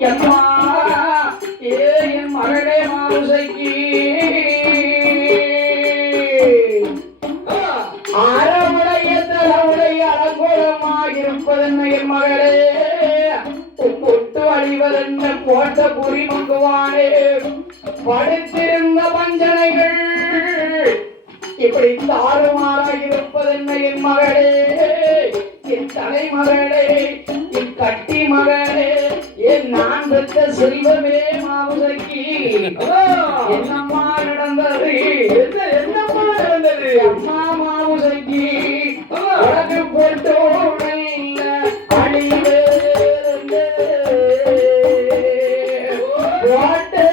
எம்மா என் மகளே மாவுசைக்கு அறவுடைய தரவுடைய அலங்கோலமாக இருப்பதென்ன என் மகளே பொட்டு அழிவதென்ன போட்ட குறி மங்குவானே படுத்திருந்த வஞ்சனைகள் இப்படி தாறுமாறாக இருப்பதென்ன என் மகளே என் தலைமகளே என் கட்டி மகளே என் நான் பெற்ற செல்வமே மாவுசைக்கு என்னம்மா நடந்தது என்னம்மா நடந்தது அம்மா மாவுசைக்கு உனக்கு போட்டு அழிவே போட்டு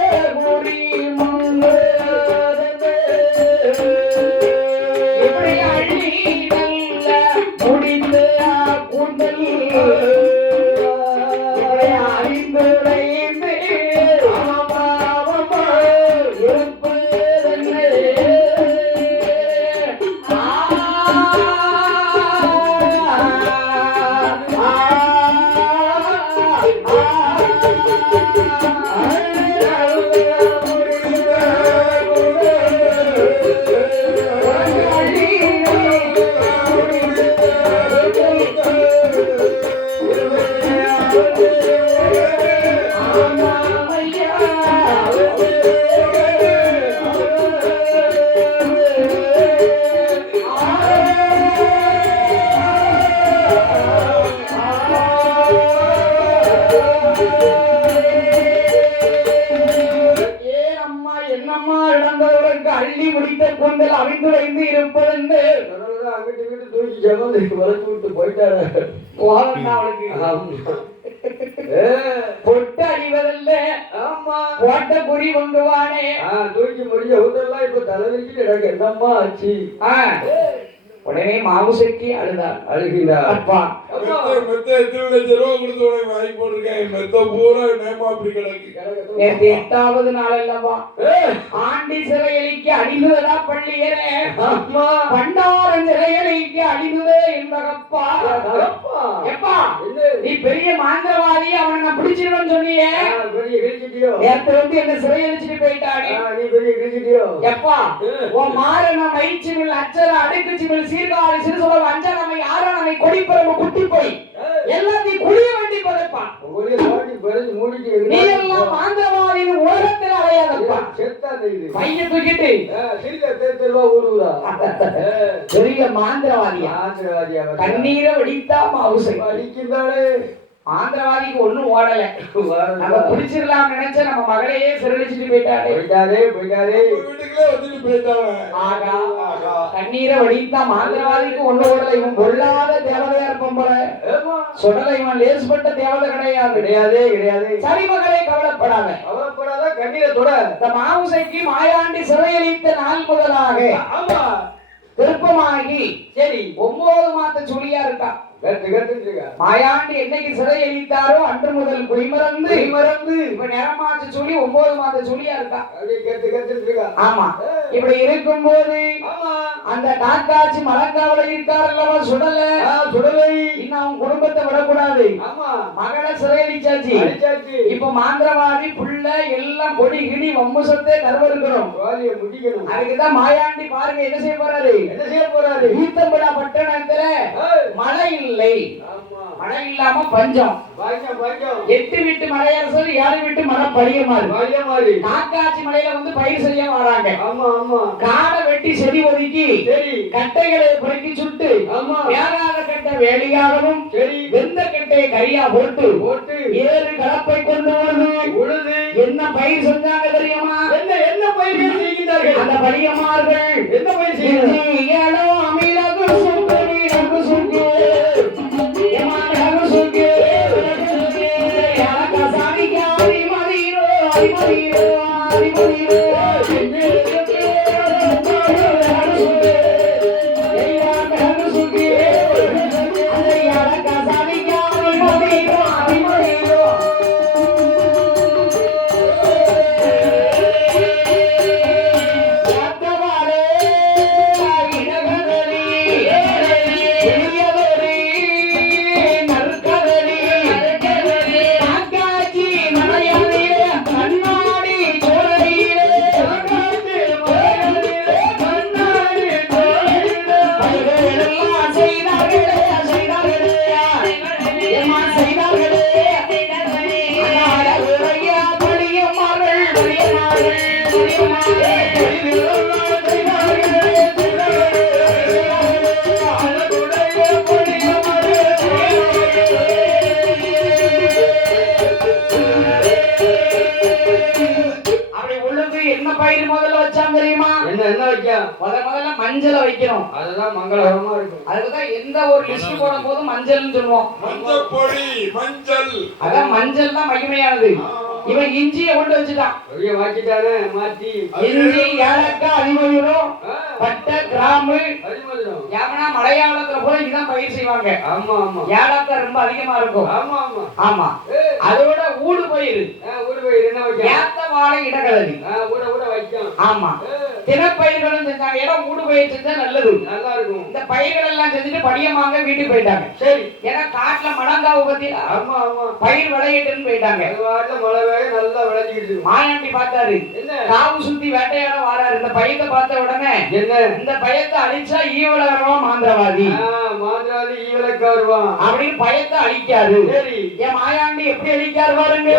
குறி மங்கு இப்படி அழி நல்ல முடிந்து கூந்தல் அள்ளி முடித்த கொண்டல் அவிந்துரைந்து இருப்பதென்று வீட்டு தூக்கி ஜெகந்திக்கு வளர்த்து விட்டு போயிட்டாரு பொட்டு அழிவதல்ல ஆமா போட்ட குறி வங்குவானே தூக்கி முடிஞ்ச ஊதெல்லாம் இப்ப தலைவிரிச்சு எனக்கு என்னம்மா ஆச்சு உடனே மாவுசைக்கு அழுதார் அழுகிறார் அப்பா எட்டாவது நாள் அல்லவா ஆண்டி சிறையலிக்கு அடிமுதலா பள்ளியரே பண்டாரம் சிறையலிக்கு அடிமுதே என்பகப்பா எப்பா நீ பெரிய மாந்திரவாதி அவனை நான் பிடிச்சிருவேன்னு சொன்னியே நேற்று வந்து என்ன சிறையலிச்சுட்டு போயிட்டாடி எப்பா உன் மாறன மைச்சிமில் அச்சர அடுக்குச்சிமில் சீர்காழி சிறுசோழ அஞ்சனமை ஆரணமை கொடிப்பரம்பு குட்டி போய் எல்லாத்தையும் குடிய வேண்டி பதைப்பா நீ எல்லாம் மாந்திரவாதின் உலகத்தில் அடையாதப்பா பைய தூக்கிட்டு பெரிய மாந்திரவாதியா கண்ணீரை வடித்தா மாவுசை அடிக்கின்றாளே ஆந்திரவாதிக்கு ஒண்ணும் ஓடல நம்ம பிடிச்சிடலாம் நினைச்ச நம்ம மகளையே சிறடிச்சுட்டு போயிட்டாரு வீட்டுக்குள்ளே வந்துட்டு போயிட்டாங்க ஆகா கண்ணீரை வடித்தா ஆந்திரவாதிக்கு ஒண்ணு ஓடல இவன் கொள்ளாத தேவதையா இருப்பான் போல சொடல இவன் லேசுப்பட்ட தேவதை கிடையாது சரி மகளே கவலைப்படாத கண்ணீரை தொட இந்த மாவுசைக்கு மாயாண்டி சிறையளித்த நாள் முதலாக ஆமா திருப்பமாகி சரி 9 மாத சொல்லியா இருக்கா மாயாண்டி என்னைக்கு சிறை அளித்தாரோ அன்று முதல் குடிமறந்து இப்ப நேரமாச்சு சொல்லி 9 மாத சொல்லியா இருக்கா ஆமா இப்படி இருக்கும் போது அந்த காக்காட்சி மலங்காவல இருக்காரல்லவா சுடலை இன்னும் அவன் குடும்பத்தை விடக்கூடாது மகளை சிறை அடிச்சாச்சு இப்ப மாந்திரவாதி புள்ள எல்லாம் கொடி கிடி வம்சத்தை கருவருக்கிறோம் அதுக்குதான் மாயாண்டி பாருங்க என்ன செய்ய போறாரு ஈத்தம்படா பட்டணத்துல மழை இல்லை மழை இல்லாம பஞ்சம் 8 வீட்டு மலையரசர் 7 வீட்டு மலை பழியமாறு காக்காட்சி மலையில வந்து பயிர் செய்ய வராங்க காடை வெட்டி செடி ஒதுக்கி கட்டைகளை பொறுக்கி சுட்டு வேறாத கட்டை வேலியாகவும் வெந்த கட்டையை கரியா போட்டு 7 கலப்பை கொண்டு உழுது என்ன பயிர் செஞ்சாங்க தெரியுமா என்ன பயிர் செய்கிறார்கள் அந்த பழியமார்கள் என்ன பயிர் செய்யணும் அமிலகு சுக்கு என்ன பயிர் முதல்ல வச்சாங்க தெரியுமா? என்ன வைக்க? முதல்ல மஞ்சளை வைக்கணும். அதுதான் மங்களகரமா இருக்கும். அதுதான் எந்த ஒரு லிஸ்ட் போடும் போது மஞ்சள்னு சொல்லுவோம். மஞ்சள் பொடி, மஞ்சள். அதான் மஞ்சள் தான் மகிமையானது. இவன் இஞ்சியை கொண்டு வச்சுட்டான். பெரிய வாக்கிட்டானே மாத்தி. இஞ்சி, ஏலக்காய், அதிமதுரம், பட்டை, கிராம்பு. அதிமதுரம். ஏன்னா மலையாளத்துல போய் இதான் பயிர் செய்வாங்க. ஆமா ஆமா. ஏலக்காய் ரொம்ப அதிகமா இருக்கும். ஆமா ஆமா. ஆமா. அதோட ஊடு பயிர். ஊடு பயிர் என்ன வைக்க? ஏத்த வாழை இடகலரி. ஊட ஊட வைக்கும். ஆமா. தினப்பயிர்களும் செஞ்சாங்க. இடம் ஊடு பயிர் செஞ்சா நல்லது. நல்லா இருக்கும். இந்த பயிர்கள் எல்லாம் செஞ்சுட்டு படியமாங்க வீட்டுக்கு போயிட்டாங்க. சரி. ஏன்னா காட்டுல மடங்காவு பத்தி ஆமா ஆமா. பயிர் விளையிட்டுன்னு போயிட்டாங்க. மழை வேக நல்லா விளைஞ்சிக்கிட்டு மாயாண்டி பார்த்தாரு. என்ன காவு சுத்தி வேட்டையாட வாராரு. இந்த பயிரை பார்த்த உடனே என்ன இந்த பயத்தை அழிச்சா ஈவலகரமா மாந்திரவாதி மாந்திரவாதி ஈவலக்கு வருவான் அப்படின்னு பயத்தை அழிக்காரு. சரி. என் மாயாண்டி எப்படி அழிக்காரு பாருங்க.